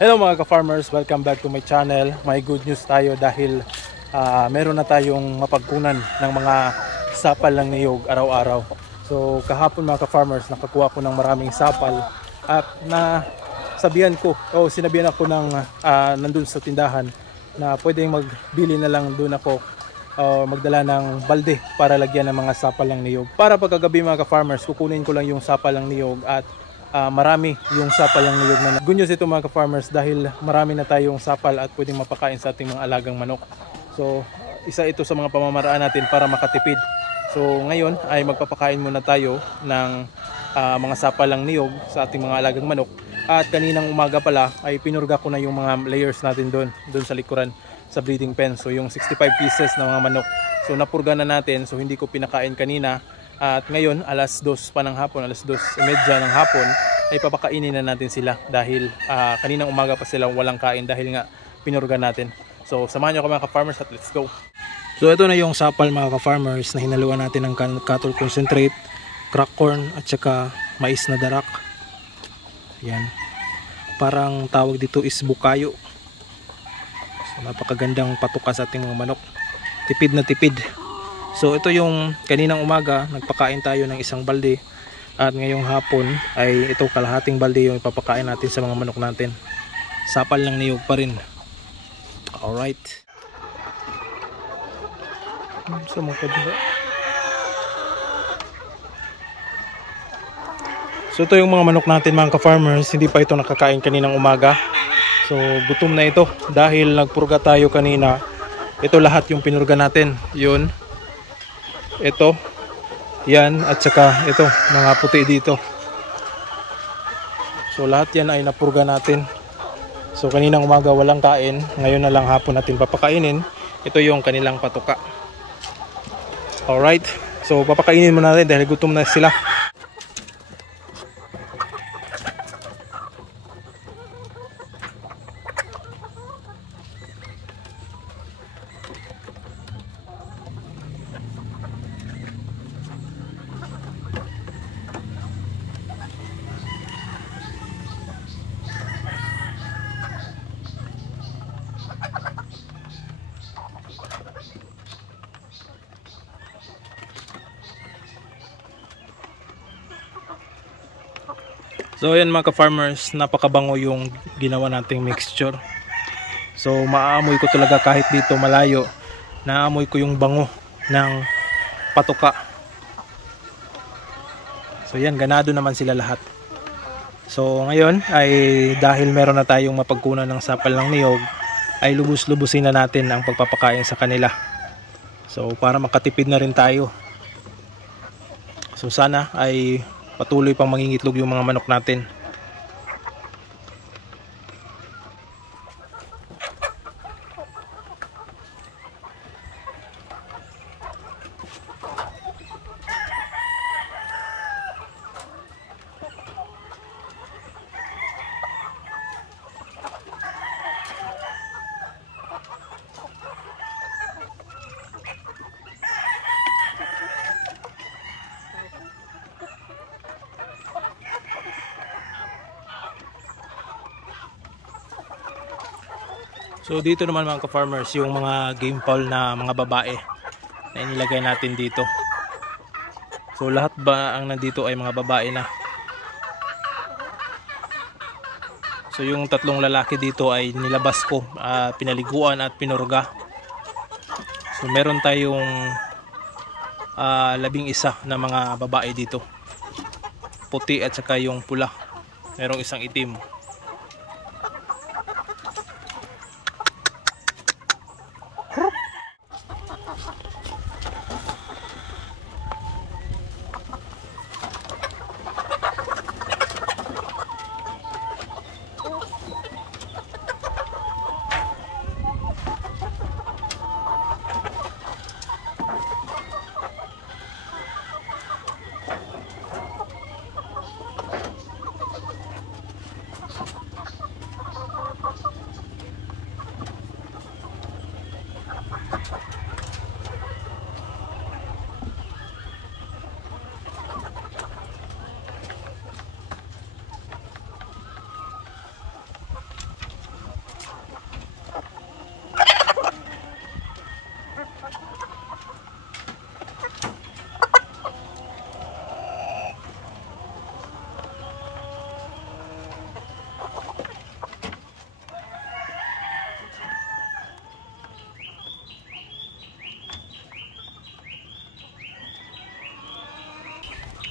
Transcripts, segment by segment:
Hello mga ka-farmers, welcome back to my channel. May good news tayo dahil meron na tayong mapagkunan ng mga sapal ng niyog araw-araw. So kahapon mga ka-farmers, nakakuha ko ng maraming sapal at sinabihan ako ng nandun sa tindahan na pwedeng magbili na lang doon ako o magdala ng balde para lagyan ng mga sapal ng niyog. Para pagkagabi mga ka-farmers, kukunin ko lang yung sapal ng niyog at marami yung sapal ng niyog na good news ito mga ka-farmers dahil marami na tayong sapal at pwedeng mapakain sa ating mga alagang manok. So isa ito sa mga pamamaraan natin para makatipid. So ngayon ay magpapakain muna tayo ng mga sapal ng niyog sa ating mga alagang manok. At kaninang umaga pala ay pinurga ko na yung mga layers natin doon sa likuran sa breeding pen. So yung 65 pieces na mga manok. So napurga na natin, so hindi ko pinakain kanina. At ngayon, alas 2 pa ng hapon, alas 2:30 ng hapon, ay papakainin na natin sila dahil kaninang umaga pa sila walang kain dahil nga pinurga natin. So, samahan nyo ko mga ka-farmers at let's go. So, ito na yung sapal mga ka-farmers na hinaluan natin ng cattle concentrate, crack corn at saka mais na darak. Yan. Parang tawag dito is bukayo. So, napakagandang patuka sa ating mga manok. Tipid na tipid. So ito yung kaninang umaga nagpakain tayo ng isang balde at ngayong hapon ay ito kalahating balde yung ipapakain natin sa mga manok natin. Sapal ng niyog pa rin. Alright. So ito yung mga manok natin mga ka-farmers, hindi pa ito nakakain kaninang umaga. So gutom na ito dahil nagpurga tayo kanina. Ito lahat yung pinurga natin. Yun. Ito, yan, at saka ito, mga puti dito. So lahat yan ay napurga natin. So kaninang umaga walang kain, ngayon na lang hapon natin papakainin. Ito yung kanilang patuka. Alright, so papakainin muna natin dahil gutom na sila. So ayan mga ka-farmers, napakabango yung ginawa nating mixture. So maaamoy ko talaga kahit dito malayo. Naamoy ko yung bango ng patuka. So yan, ganado naman sila lahat. So ngayon ay dahil meron na tayong mapagkunan ng sapal ng niyog, ay lubos-lubusin na natin ang pagpapakain sa kanila. So para makatipid na rin tayo. So sana ay patuloy pang mangingitlog yung mga manok natin. So dito naman mga ka-farmers, yung mga game fowl na mga babae na inilagay natin dito. So lahat ba ang nandito ay mga babae na. So yung tatlong lalaki dito ay nilabas ko, pinaliguan at pinurga. So meron tayong 11 na mga babae dito. Puti at saka yung pula. Merong isang itim.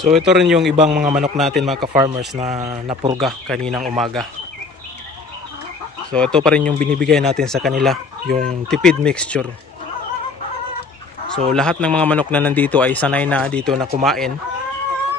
So ito rin yung ibang mga manok natin mga ka-farmers na napurga kaninang umaga. So ito pa rin yung binibigay natin sa kanila, yung tipid mixture. So lahat ng mga manok na nandito ay sanay na dito na kumain.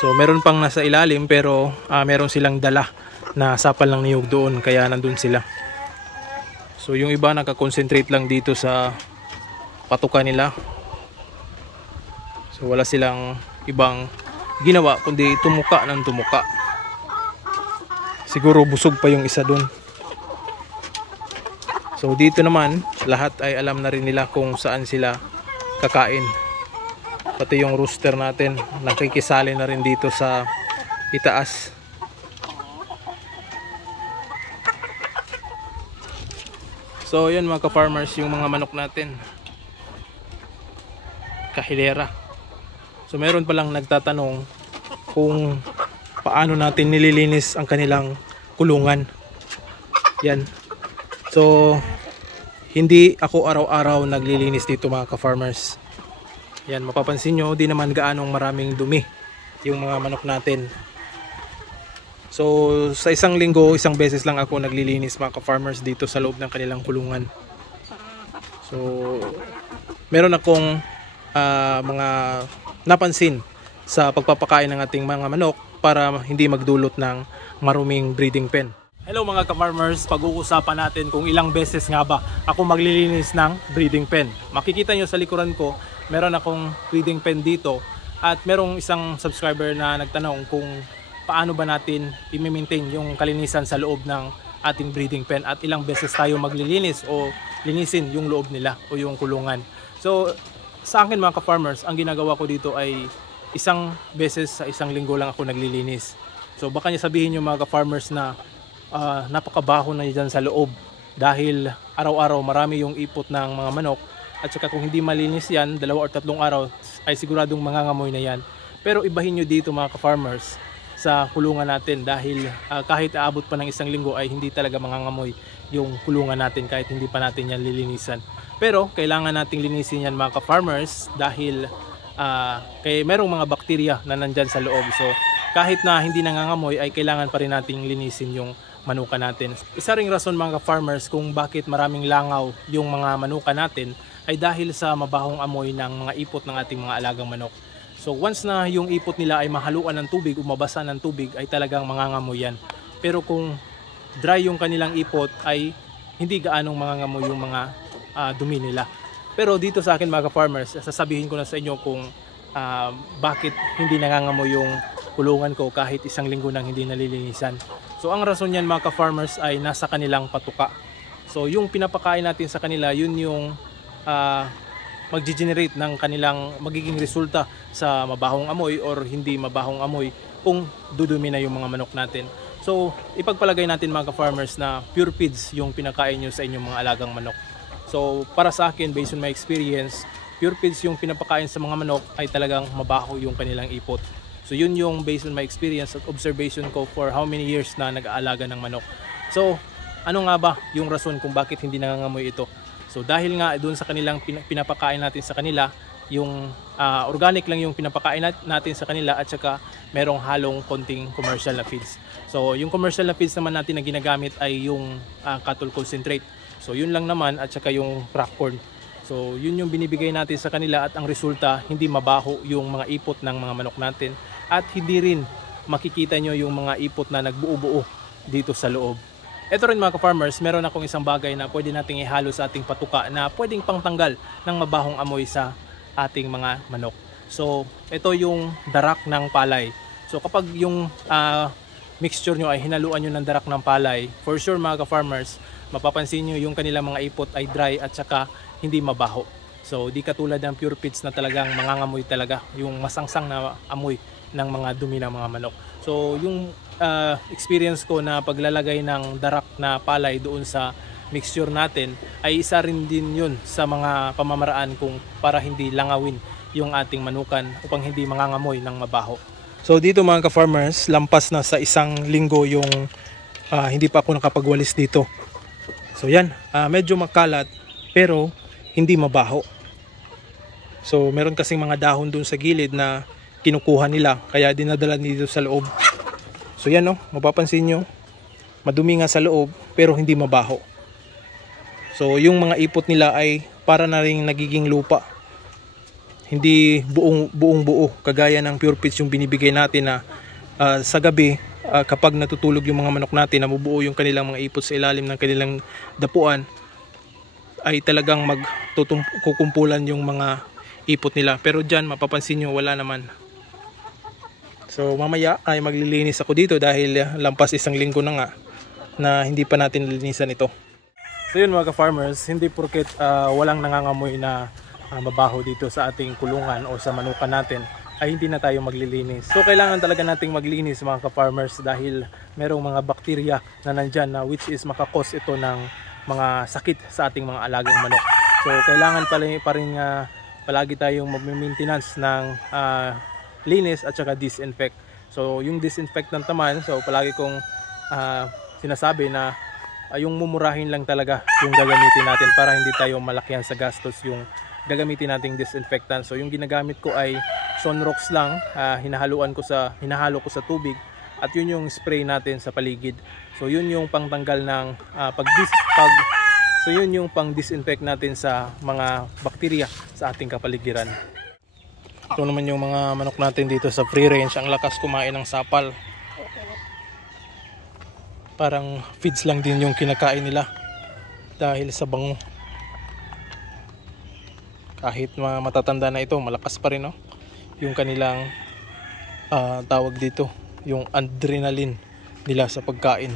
So meron pang nasa ilalim pero meron silang dala na sapal ng niyog doon kaya nandun sila. So yung iba nakakonsentrate lang dito sa patuka nila. So wala silang ibang ginawa kundi tumuka ng tumuka. Siguro busog pa yung isa doon. So dito naman lahat ay alam na rin nila kung saan sila kakain. Pati yung rooster natin nakikisali na rin dito sa itaas. So yun mga ka-farmers, yung mga manok natin kahilera. So meron palang nagtatanong kung paano natin nililinis ang kanilang kulungan. Yan. So hindi ako araw-araw naglilinis dito mga ka-farmers. Yan, mapapansin nyo, di naman gaanong maraming dumi yung mga manok natin. So sa isang linggo, isang beses lang ako naglilinis mga ka-farmers dito sa loob ng kanilang kulungan. So meron akong mga napansin sa pagpapakain ng ating mga manok para hindi magdulot ng maruming breeding pen. Hello mga ka-farmers, pag-uusapan natin kung ilang beses nga ba ako maglilinis ng breeding pen. Makikita nyo sa likuran ko, meron akong breeding pen dito at merong isang subscriber na nagtanong kung paano ba natin i-maintain yung kalinisan sa loob ng ating breeding pen at ilang beses tayo maglilinis o linisin yung loob nila o yung kulungan. So sa akin mga ka-farmers, ang ginagawa ko dito ay isang beses sa isang linggo lang ako naglilinis. So baka niya sabihin yung mga ka-farmers na napakabaho na dyan sa loob dahil araw-araw marami yung ipot ng mga manok at saka kung hindi malinis yan, 2 or 3 araw ay siguradong mangangamoy na yan. Pero ibahin nyo dito mga ka-farmers sa kulungan natin dahil kahit aabot pa ng isang linggo ay hindi talaga mangangamoy yung kulungan natin kahit hindi pa natin yan lilinisan. Pero kailangan nating linisin yan mga ka-farmers dahil merong mga bakterya na nandyan sa loob. So kahit na hindi nangangamoy ay kailangan pa rin nating linisin yung manuka natin. Isa ring rason mga ka-farmers kung bakit maraming langaw yung mga manuka natin ay dahil sa mabahong amoy ng mga ipot ng ating mga alagang manok. So once na yung ipot nila ay mahaluan ng tubig o mabasa ng tubig ay talagang mangangamoy yan. Pero kung dry yung kanilang ipot ay hindi gaanong mangangamoy yung mga dumi nila. Pero dito sa akin mga ka-farmers, sasabihin ko na sa inyo kung bakit hindi nangangamoy yung kulungan ko kahit isang linggo nang hindi nalilinisan. So ang rason niyan mga ka-farmers ay nasa kanilang patuka. So yung pinapakain natin sa kanila, yun yung mag-generate ng kanilang magiging resulta sa mabahong amoy or hindi mabahong amoy kung dudumi na yung mga manok natin. So ipagpalagay natin mga ka-farmers na pure feeds yung pinakain nyo sa inyong mga alagang manok. So para sa akin, based on my experience, pure feeds yung pinapakain sa mga manok ay talagang mabaho yung kanilang ipot. So yun yung based on my experience at observation ko for how many years na nag-aalaga ng manok. So ano nga ba yung rason kung bakit hindi nangangamoy ito? So dahil nga doon sa kanilang pinapakain natin sa kanila, yung organic lang yung pinapakain natin sa kanila at saka merong halong konting commercial na feeds. So yung commercial na feeds naman natin na ginagamit ay yung cattle concentrate. So yun lang naman at saka yung crack corn. So yun yung binibigay natin sa kanila at ang resulta hindi mabaho yung mga ipot ng mga manok natin at hindi rin makikita nyo yung mga ipot na nagbuo-buo dito sa loob. Ito rin mga ka-farmers, meron akong isang bagay na pwede nating ihalo sa ating patuka na pwedeng pangtanggal ng mabahong amoy sa ating mga manok. So ito yung darak ng palay. So kapag yung mixture nyo ay hinaluan nyo ng darak ng palay, for sure mga ka-farmers, mapapansin nyo yung kanilang mga ipot ay dry at saka hindi mabaho. So di katulad ng pure feeds na talagang mangangamoy talaga, yung masangsang na amoy ng mga dumi ng mga manok. So yung experience ko na paglalagay ng darak na palay doon sa mixture natin ay isa rin din yun sa mga pamamaraan kung para hindi langawin yung ating manukan upang hindi mangangamoy ng mabaho. So dito mga ka-farmers, lampas na sa isang linggo yung hindi pa ako nakapagwalis dito. So yan, medyo makalat pero hindi mabaho. So meron kasing mga dahon dun sa gilid na kinukuha nila, kaya dinadala dito sa loob. So yan, no, mapapansin nyo, madumi nga sa loob pero hindi mabaho. So yung mga ipot nila ay para na rin nagiging lupa, hindi buong buo kagaya ng pure feeds yung binibigay natin na sa gabi, kapag natutulog yung mga manok natin, nabubuo yung kanilang mga ipot sa ilalim ng kanilang dapuan, ay talagang magkukumpulan yung mga ipot nila. Pero dyan mapapansin nyo wala naman. So mamaya ay maglilinis ako dito dahil lampas isang linggo na nga na hindi pa natin linisan ito. So yun mga ka-farmers, hindi porket walang nangangamoy na mabaho dito sa ating kulungan o sa manukan natin ay hindi na tayo maglilinis. So kailangan talaga nating maglinis mga ka-farmers dahil merong mga bakterya na nandyan na which is makakos ito ng mga sakit sa ating mga alagang manok. So kailangan pa rin palagi tayong mag-maintenance ng linis at saka disinfect. So yung disinfectant naman, so palagi kong sinasabi na yung mumurahin lang talaga yung gagamitin natin para hindi tayo malakyan sa gastos yung gagamitin nating disinfectant. So yung ginagamit ko ay Sunrox lang, hinahalo ko sa tubig at yun yung spray natin sa paligid. So yun yung pangtanggal ng so yun yung pang-disinfect natin sa mga bakterya sa ating kapaligiran. Ito naman yung mga manok natin dito sa free range, ang lakas kumain ng sapal. Parang feeds lang din yung kinakain nila dahil sa bango. Kahit matatanda na ito, malakas pa rin, no? Yung kanilang tawag dito, yung adrenaline nila sa pagkain.